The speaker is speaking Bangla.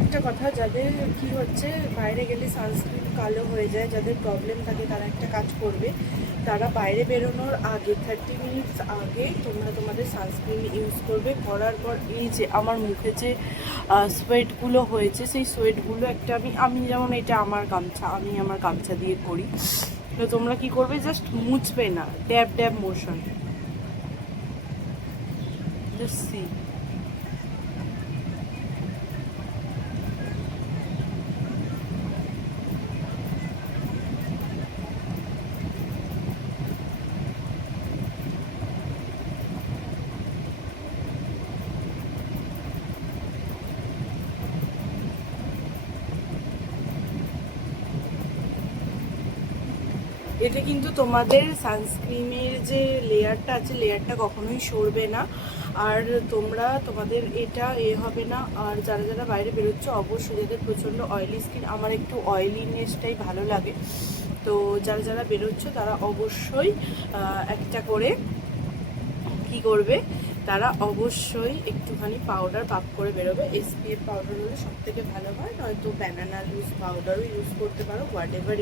একটা কথা, যাদের কি হচ্ছে বাইরে গেলে সানস্ক্রিন কালো হয়ে যায়, যাদের প্রবলেম থাকে তারা একটা কাজ করবে, তারা বাইরে বেরোনোর আগে 30 মিনিটস আগে তোমরা তোমাদের সানস্ক্রিন ইউজ করবে। করার পর এই যে আমার মুখে যে সোয়েটগুলো হয়েছে, সেই সোয়েটগুলো একটা আমি যেমন এটা আমার গামছা, আমি আমার গামছা দিয়ে করি। তো তোমরা কি করবে, জাস্ট মুছবে না, ড্যাব ড্যাব মোশন, জাস্ট সি। এটা কিন্তু তোমাদের সানস্ক্রিনের যে লেয়ারটা আছে, লেয়ারটা কখনোই সরবে না, আর তোমরা তোমাদের এটা হবে না। আর যারা যারা বাইরে বেরোচ্ছ, অবশ্যই যাদের প্রচণ্ড অয়েলি স্কিন, আমার একটু অয়েলিনেসটাই ভালো লাগে, তো যারা যারা বেরোচ্ছ তারা অবশ্যই একটা করে কি করবে, তারা অবশ্যই একটুখানি পাউডার পাপ করে বেরোবে। SPF পাউডার হলে সব থেকে ভালো হয়, নয়তো ব্যানানা লুজ পাউডারও ইউজ করতে পারো, হোয়াট এভার।